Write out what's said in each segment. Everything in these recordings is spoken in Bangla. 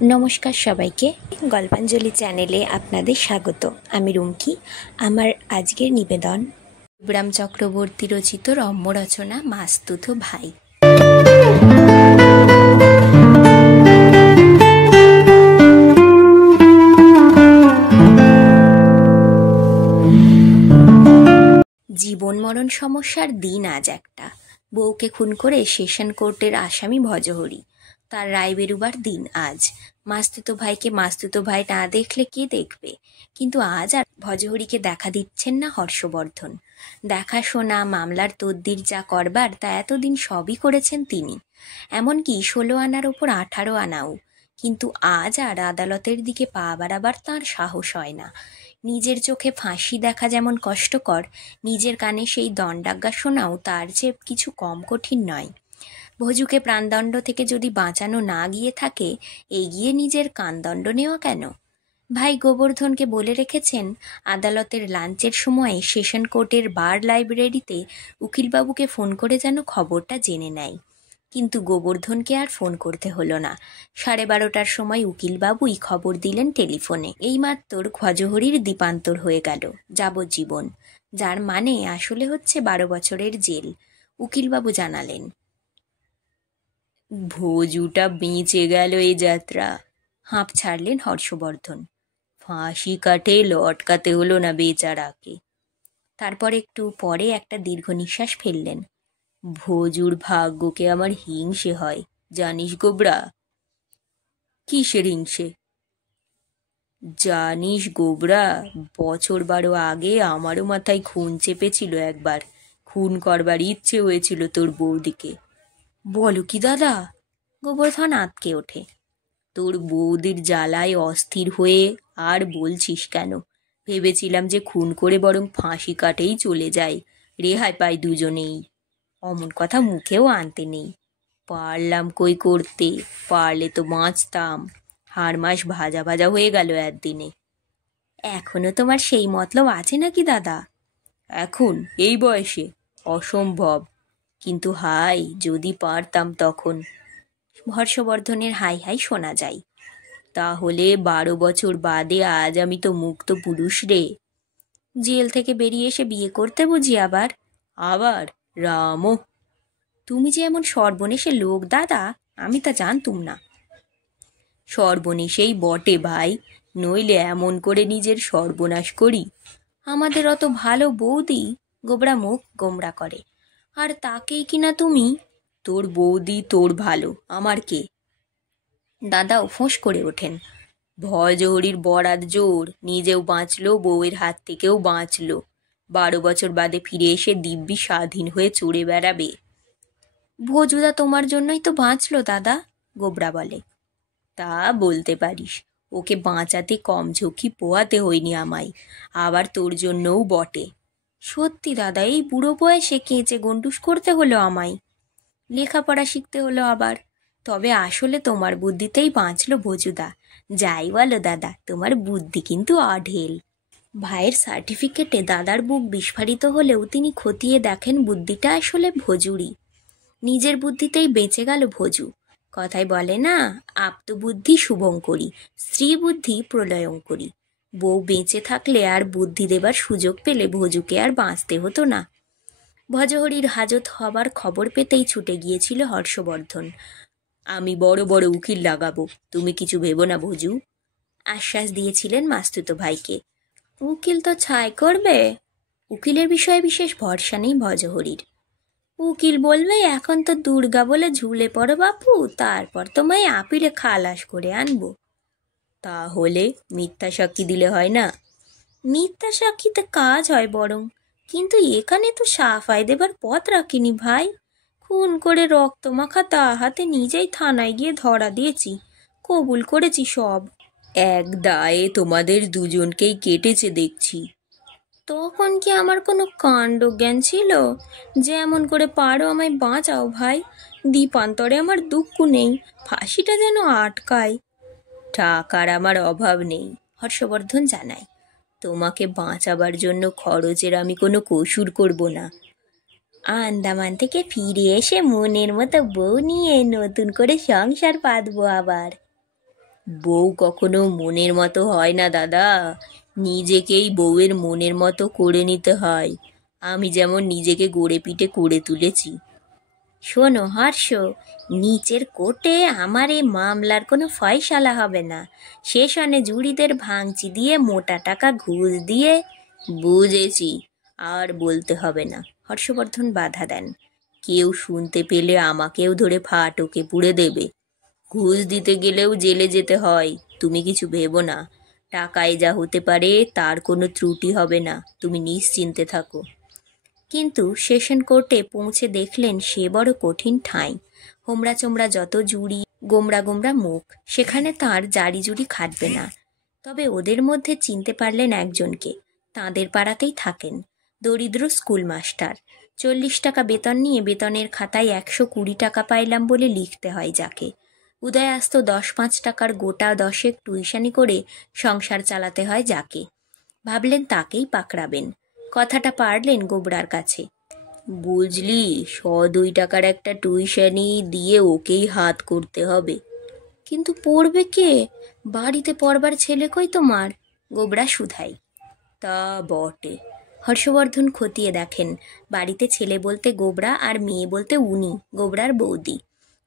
নমস্কার সবাইকে, গল্পাঞ্জলি চ্যানেলে আপনাদের স্বাগত। আমি রুমকি। আমার আজকের নিবেদন ইব্রাম চক্রবর্তী রচিত রম্য রচনা মাসতুতো ভাই। জীবন মরণ সমস্যার দিন আজ একটা। বউকে খুন করে সেশন কোর্টের আসামি ভজহরি, তার রায় বেরুবার দিন আজ। মাসতুতো ভাইকে মাসতুতো ভাই না দেখলে কে দেখবে? কিন্তু আজ আর ভজহরিকে দেখা দিচ্ছেন না হর্ষবর্ধন। দেখাশোনা, মামলার তদ্বির যা করবার তা এতদিন সবই করেছেন তিনি, এমনকি 16 আনার ওপর 18 আনাও। কিন্তু আজ আর আদালতের দিকে পা বাড়াবার তাঁর সাহস হয় না। নিজের চোখে ফাঁসি দেখা যেমন কষ্টকর, নিজের কানে সেই দণ্ডাজ্ঞা শোনাও তার চেয়ে কিছু কম কঠিন নয়। ভজুকে প্রাণদণ্ড থেকে যদি বাঁচানো না গিয়ে থাকে, এগিয়ে নিজের কানদণ্ড নেওয়া কেন? ভাই গোবর্ধনকে বলে রেখেছেন আদালতের লাঞ্চের সময় সেশন কোর্টের বার লাইব্রেরিতে উকিলবাবুকে ফোন করে যেন খবরটা জেনে নেয়। কিন্তু গোবর্ধনকে আর ফোন করতে হলো না। 12:30টার সময় উকিলবাবুই খবর দিলেন টেলিফোনে। এইমাত্র ভজহরির দ্বীপান্তর হয়ে গেল যাবজ্জীবন, যার মানে আসলে হচ্ছে 12 বছরের জেল। উকিলবাবু জানালেন, ভোজুটা বেঁচে গেল এই যাত্রা। হাঁপ ছাড়লেন হর্ষবর্ধন। ফাঁসি কাটে লটকাতে হলো না বেচারাকে। তারপর একটু পরে একটা দীর্ঘ নিঃশ্বাস ফেললেন। ভোজুর ভাগ্যকে আমার হিংসে হয়, জানিস গোবরা? কিসের হিংসে? জানিস গোবরা, বছর 12 আগে আমারও মাথায় খুন চেপেছিল একবার। খুন করবার ইচ্ছে হয়েছিল তোর বৌদিকে। বলো কি দাদা? গোবর্ধন আঁতকে ওঠে। তোর বৌদির জ্বালায় অস্থির হয়ে আর বলছিস কেন? ভেবেছিলাম যে খুন করে বরং ফাঁসি কাটেই চলে যায়, রেহাই পাই দুজনেই। অমন কথা মুখেও আনতে নেই। পারলাম কই করতে, পারলে তো বাঁচতাম। হাড় মাস ভাজা ভাজা হয়ে গেল একদিনে। এখনো তোমার সেই মতলব আছে নাকি দাদা? এখন এই বয়সে অসম্ভব। কিন্তু হাই, যদি পারতাম তখন। হর্ষবর্ধনের হাই হাই শোনা যায়। তাহলে 12 বছর বাদে আজ আমি তো মুক্ত পুরুষ রে। জেল থেকে বেরিয়ে এসে বিয়ে করতে বুঝি আবার? আবার রামও! তুমি যে এমন সর্বনেশে লোক দাদা, আমি তা জানতুম না। সর্বনেশেই বটে ভাই, নইলে এমন করে নিজের সর্বনাশ করি? আমাদের অত ভালো বৌদি। গোবরা মুখ গোমরা করে। আর তাকেই কিনা তুমি? তোর বৌদি তোর ভালো, আমার কে? দাদাও ফোঁস করে ওঠেন। ভজহরির বরাত জোর, নিজেও বাঁচলো, বউয়ের হাত থেকেও বাঁচলো। 12 বছর বাদে ফিরে এসে দিব্যি স্বাধীন হয়ে চড়ে বেড়াবে। ভজুদা তোমার জন্যই তো বাঁচলো দাদা, গোবরা বলে। তা বলতে পারিস। ওকে বাঁচাতে কম ঝক্কি পোহাতে হয়নি আমায়, আবার তোর জন্যও বটে। সত্যি দাদা, এই বুড়ো বয়সে কেঁচে গন্ডুস করতে হলো আমায়, লেখাপড়া শিখতে হলো আবার। তবে আসলে তোমার বুদ্ধিতেই বাঁচলো ভজুদা। যাই বলো দাদা, তোমার বুদ্ধি কিন্তু অঢেল। ভাইয়ের সার্টিফিকেটে দাদার বুক বিস্ফারিত হলেও তিনি খতিয়ে দেখেন বুদ্ধিটা আসলে ভজুরই। নিজের বুদ্ধিতেই বেঁচে গেল ভজু। কথায় বলে না, আপ্তবুদ্ধি শুভঙ্করী, স্ত্রী বুদ্ধি প্রলয়ঙ্করী। বউ বেঁচে থাকলে আর বুদ্ধি দেবার সুযোগ পেলে ভজুকে আর বাঁচতে হতো না। ভজহরির হাজত হবার খবর পেতেই ছুটে গিয়েছিল হর্ষবর্ধন। আমি বড় বড় উকিল লাগাবো, তুমি কিছু ভেবো না ভজু, আশ্বাস দিয়েছিলেন মাসতুতো ভাইকে। উকিল তো ছাই করবে। উকিলের বিষয়ে বিশেষ ভরসা নেই ভজহরির। উকিল বলবে, এখন তো দুর্গা বলে ঝুলে পড়ো বাপু, তারপর তোমায় আপিলে খালাস করে আনবো। তাহলে মিথ্যা সাক্ষী দিলে হয় না? মিথ্যা সাক্ষীতে কাজ হয় বরং, কিন্তু এখানে তো সাফাই দেবার পথ রাখিনি ভাই। খুন করে রক্ত মাখা তা হাতে নিজেই থানায় গিয়ে ধরা দিয়েছি, কবুল করেছি সব। এক দায়ে তোমাদের দুজনকেই কেটেছে দেখছি। তখন কি আমার কোনো কাণ্ড জ্ঞান ছিল যে এমন করে পারো আমায় বাঁচাও ভাই? দ্বীপান্তরে আমার দুঃখ নেই, ফাঁসিটা যেন আটকায়। টাকার আমার অভাব নেই, হর্ষবর্ধন জানায়। তোমাকে বাঁচাবার জন্য খরচের আমি কোনো কসুর করব না। আন্দামান থেকে ফিরে এসে মনের মতো বউ নিয়ে নতুন করে সংসার পাতবো আবার। বউ কখনো মনের মতো হয় না দাদা, নিজেকেই বউয়ের মনের মতো করে নিতে হয়। আমি যেমন নিজেকে গড়ে পিটে করে তুলেছি। শোনো হর্ষ, নিচের কোর্টে আমার এই মামলার কোনো ফয়সালা হবে না। সেশনে জুরিদের ভাঙচি দিয়ে মোটা টাকা ঘুষ দিয়ে। বুঝেছি, আর বলতে হবে না, হর্ষবর্ধন বাধা দেন। কেউ শুনতে পেলে আমাকেও ধরে ফাটকে পুড়ে দেবে। ঘুষ দিতে গেলেও জেলে যেতে হয়, তুমি কিছু ভেবো না। টাকায় যা হতে পারে তার কোনো ত্রুটি হবে না, তুমি নিশ্চিন্তে থাকো। কিন্তু সেশন কোর্টে পৌঁছে দেখলেন সে বড় কঠিন ঠাঁই। হোমরা চোমরা যত জুড়ি, গোমরা গোমরা মুখ, সেখানে তার জারি জুরি খাটবে না। তবে ওদের মধ্যে চিনতে পারলেন একজনকে, তাঁদের পাড়াতেই থাকেন, দরিদ্র স্কুল মাস্টার। 40 টাকা বেতন নিয়ে বেতনের খাতায় 120 টাকা পাইলাম বলে লিখতে হয় যাকে। উদয়াস্ত 10-5 টাকার গোটা 10 টিউশনি করে সংসার চালাতে হয় যাকে। ভাবলেন তাকেই পাকড়াবেন। কথাটা পারলেন গোবরার কাছে। বুঝলি, 102 টাকার একটা টিউশনি দিয়ে ওকেই হাত করতে হবে। কিন্তু পড়বে কে? বাড়িতে পড়বার ছেলে কই তোমার? গোবরা শুধাই। তা বটে। হর্ষবর্ধন খতিয়ে দেখেন, বাড়িতে ছেলে বলতে গোবরা আর মেয়ে বলতে উনি, গোবরার বৌদি।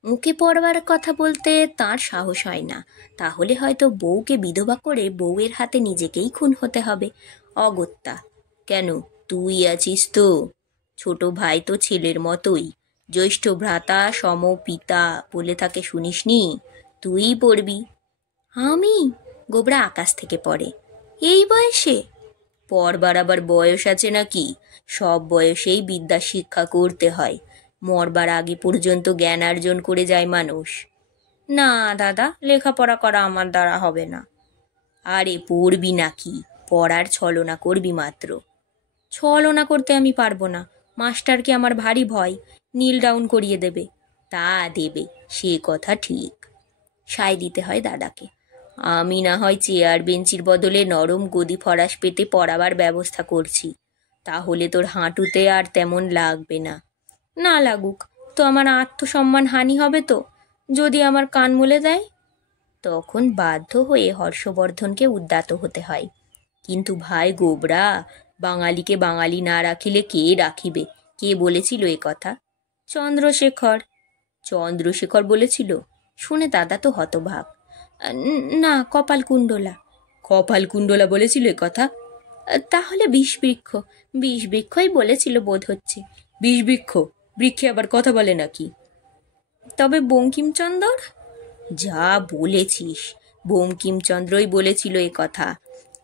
মুখে পড়বার কথা বলতে তার সাহস হয় না। তাহলে হয়তো বউকে বিধবা করে বউয়ের হাতে নিজেকেই খুন হতে হবে। অগত্যা। কেন, তুই আছিস তো? ছোট ভাই তো ছেলের মতোই, জ্যৈষ্ঠ ভ্রাতা সম পিতা বলে তাকে শুনিসনি? তুই পড়বি। আমি? গোবরা আকাশ থেকে পড়ে। এই বয়সে? পড়বার আবার বয়স আছে নাকি? সব বয়সেই বিদ্যা শিক্ষা করতে হয়। মরবার আগে পর্যন্ত জ্ঞান অর্জন করে যায় মানুষ। না দাদা, লেখাপড়া করা আমার দ্বারা হবে না। আরে পড়বি নাকি? পড়ার ছলনা করবি মাত্র। ছলনা করতে আমি পারবো না। মাস্টারকে আমার ভারী ভয়, নীল ডাউন করিয়ে দেবে। তা দেবে, সে কথা ঠিক। সায় দিতে হয় দাদাকে। আমি না হয় চেয়ার বেঞ্চির বদলে নরম গদি ফরাস পেতে পড়াবার ব্যবস্থা করছি। তাহলে তোর হাঁটুতে আর তেমন লাগবে না। না লাগুক তো আমার আত্মসম্মান হানি হবে তো, যদি আমার কান মুলে দেয়। তখন বাধ্য হয়ে হর্ষবর্ধনকে উদ্যত হতে হয়। কিন্তু ভাই গোবরা, বাঙালিকে বাঙালি না রাখিলে কে রাখিবে? কে বলেছিল এ কথা? চন্দ্রশেখর। চন্দ্রশেখর বলেছিল? শুনে দাদা তো হতভাগ। না, কপালকুণ্ডলা। কপালকুণ্ডলা বলেছিল এ কথা? তাহলে বিষবৃক্ষ। বিষবৃক্ষই বলেছিল বোধ হচ্ছে। বিষবৃক্ষ? বৃক্ষে আবার কথা বলে নাকি? তবে বঙ্কিমচন্দ্র? যা বলেছিস, বঙ্কিমচন্দ্রই বলেছিল এ কথা।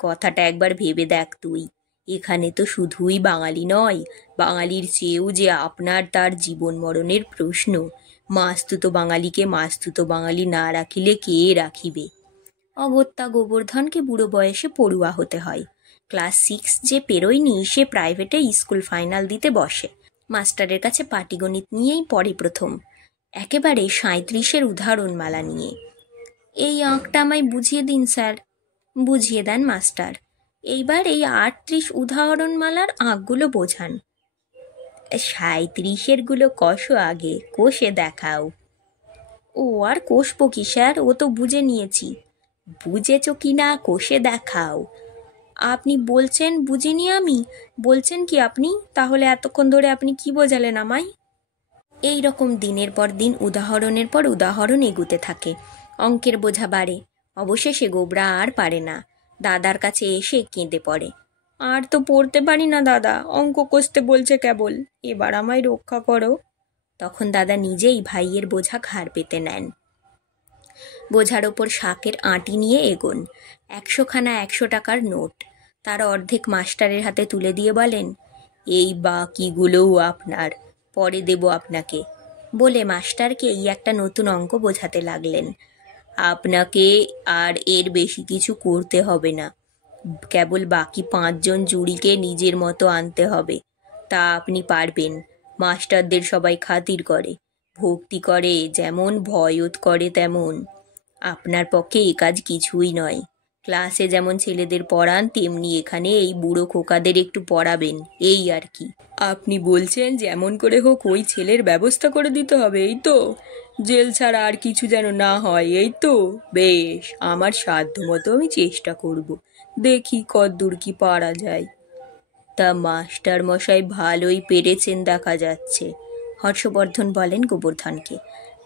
কথাটা একবার ভেবে দেখ তুই। এখানে তো শুধুই বাঙালি নয়, বাঙালির চেয়েও যে আপনার তার জীবন মরণের প্রশ্ন। মাস্তুতো বাঙালিকে মাস্তুতো বাঙালি না রাখিলে কে রাখিবে? অগত্যা গোবর্ধনকে বুড়ো বয়সে পড়ুয়া হতে হয়। ক্লাস 6 যে পেরোয়নি সে প্রাইভেটে স্কুল ফাইনাল দিতে বসে। মাস্টারের কাছে পাটিগণিত নিয়েই পড়ে প্রথম, একেবারে 37-এর উদাহরণমালা নিয়ে। এই আঁকটা আমায় বুঝিয়ে দিন স্যার। বুঝিয়ে দেন মাস্টার। এইবার এই 38 উদাহরণমালার আঁকগুলো বোঝান। 37-এর গুলো কষো আগে, কষে দেখাও। ও আর কষবো কি স্যার, ও তো বুঝে নিয়েছি। বুঝেছ কি না কষে দেখাও। আপনি বলছেন বুঝিনি আমি? বলছেন কি আপনি? তাহলে এতক্ষণ ধরে আপনি কি বোঝালেন আমায়? এই রকম দিনের পর দিন উদাহরণের পর উদাহরণ এগুতে থাকে। অঙ্কের বোঝা বাড়ে। অবশেষে গোবরা আর পারে না, দাদার কাছে এসে কেঁদে পড়ে। আর তো পড়তে পারি না দাদা, অঙ্ক কষতে বলছে কেবল, এবার আমায় রক্ষা করো। তখন দাদা নিজেই ভাইয়ের বোঝা ঘাড় পেতে নেন। বোঝার ওপর শাকের আঁটি নিয়ে এগোন। 100 খানা 100 টাকার নোট। তার অর্ধেক মাস্টারের হাতে তুলে দিয়ে বলেন, এই বাকিগুলোও আপনার, পরে দেব আপনাকে। বলে মাস্টারকে এই একটা নতুন অঙ্ক বোঝাতে লাগলেন। আপনাকে আর এর বেশি কিছু করতে হবে না, কেবল বাকি 5 জন জুরিকে নিজের মতো আনতে হবে। তা আপনি পারবেন। মাস্টারদের সবাই খাতির করে, ভক্তি করে যেমন, ভয়ত করে তেমন। আপনার পক্ষে এ কাজ কিছুই নয়। ক্লাসে যেমন ছেলেদের পড়ান তেমনি এখানে এই বুড়ো খোকাদের একটু পড়াবেন, এই আর কি। আপনি বলছেন যেমন করে হোক ওই ছেলের ব্যবস্থা করে দিতে হবে, এই তো? জেল ছাড়া আর কিছু যেন না হয়, এই তো? বেশ, আমার সাধ্য মতো আমি চেষ্টা করব, দেখি কতদূর কি পারা যায়। তা মাস্টার মশাই ভালোই পেরেছেন দেখা যাচ্ছে, হর্ষবর্ধন বলেন গোবর্ধনকে।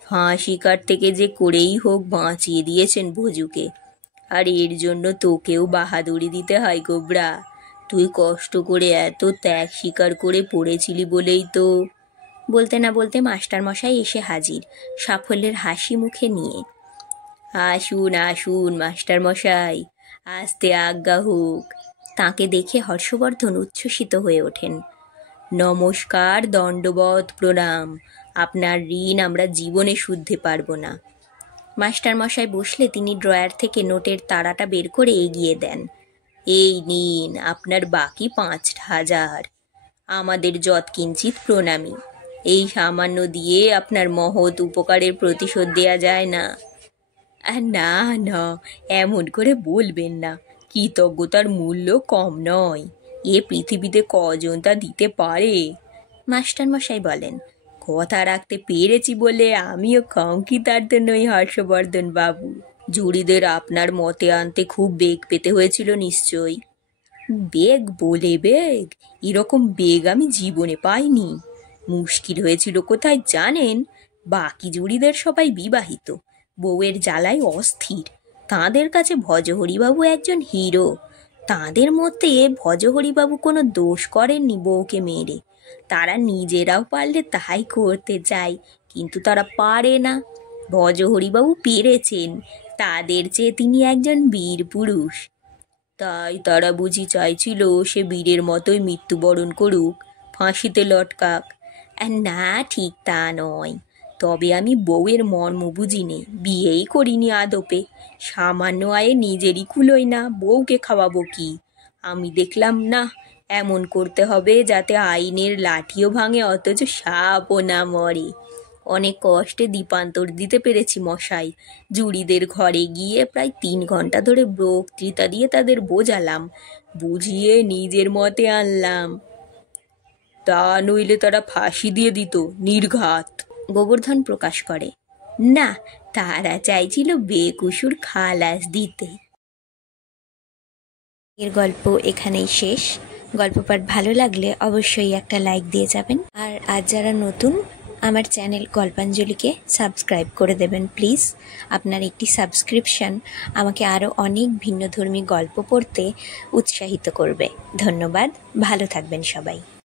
ফাঁসি কাট থেকে যে করেই হোক বাঁচিয়ে দিয়েছেন ভোজুকে, আর এর জন্য তোকেও বাহাদুরি দিতে হয় গোবরা। তুই কষ্ট করে এত ত্যাগ স্বীকার করে পড়েছিলি বলেই তো। বলতে না বলতে মাস্টার মশাই এসে হাজির, সাফল্যের হাসি মুখে নিয়ে। আসুন আসুন মাস্টার মশাই, আসতে আজ্ঞা হোক। তাকে দেখে হর্ষবর্ধন উচ্ছ্বসিত হয়ে ওঠেন। নমস্কার, দণ্ডবত প্রণাম, আপনার ঋণ আমরা জীবনে শুধতে পারবো না। মাস্টার মশাই বসলে তিনি ড্রয়ার থেকে নোটের তাড়াটা বের করে এগিয়ে দেন। এই নিন আপনার বাকি 5,000, আমাদের যৎকিঞ্চিৎ প্রণামী। এই সামান্য দিয়ে আপনার মহৎ উপকারের প্রতিশোধ দেয়া যায় না। না না, এমন করে বলবেন না, কৃতজ্ঞতার মূল্য কম নয়। এ পৃথিবীতে কজন তা দিতে পারে? মাস্টার মশাই বলেন। কথা রাখতে পেরেছি বলে আমিও কম কৃতার্থ নই হর্ষবর্ধন বাবু। জুরিদের আপনার মতে আনতে খুব বেগ পেতে হয়েছিল নিশ্চয়ই। বেগ বলে বেগ, এরকম বেগ আমি জীবনে পাইনি। মুশকিল হয়েছিল কোথায় জানেন? বাকি জুরিদের সবাই বিবাহিত, বউয়ের জ্বালায় অস্থির। তাঁদের কাছে ভজহরিবাবু একজন হিরো। তাঁদের মতে ভজহরিবাবু কোনো দোষ করেননি বউকে মেরে। তারা নিজেরাও পারলে তাই করতে চায়, কিন্তু তারা পারে না। ভজহরিবাবু পেরেছেন, তাদের চেয়ে তিনি একজন বীর পুরুষ। তাই তারা বুঝি চাইছিল সে বীরের মতোই মৃত্যুবরণ করুক, ফাঁসিতে লটকাক। না, ঠিক তা নয়। তবে আমি বউয়ের মর্ম বুঝিনি, বিয়েই করিনি আদপে। সামান্য আয়ে নিজেরই কুলোয় না, বউকে খাওয়াবো কি? আমি দেখলাম না, এমন করতে হবে যাতে আইনের লাঠিও ভাঙে অথচ সাপও না মরে। অনেক কষ্টে দ্বীপান্তর দিতে পেরেছি মশাই। জুরিদের ঘরে গিয়ে প্রায় 3 ঘন্টা ধরে বক্তৃতা দিয়ে তাদের বোঝালাম, বুঝিয়ে নিজের মতে আনলাম। তা নইলে তারা ফাঁসি দিয়ে দিত নির্ঘাত, গোবর্ধন প্রকাশ করে। না, তারা চাইছিল বেকসুর খালাস দিতে। এর গল্প এখানেই শেষ। গল্প পাঠ ভালো লাগলে অবশ্যই একটা লাইক দিয়ে যাবেন, আর আজ যারা নতুন আমার চ্যানেল গল্পাঞ্জলিকে সাবস্ক্রাইব করে দেবেন প্লিজ। আপনার একটি সাবস্ক্রিপশন আমাকে আরও অনেক ভিন্নধর্মী গল্প পড়তে উৎসাহিত করবে। ধন্যবাদ, ভালো থাকবেন সবাই।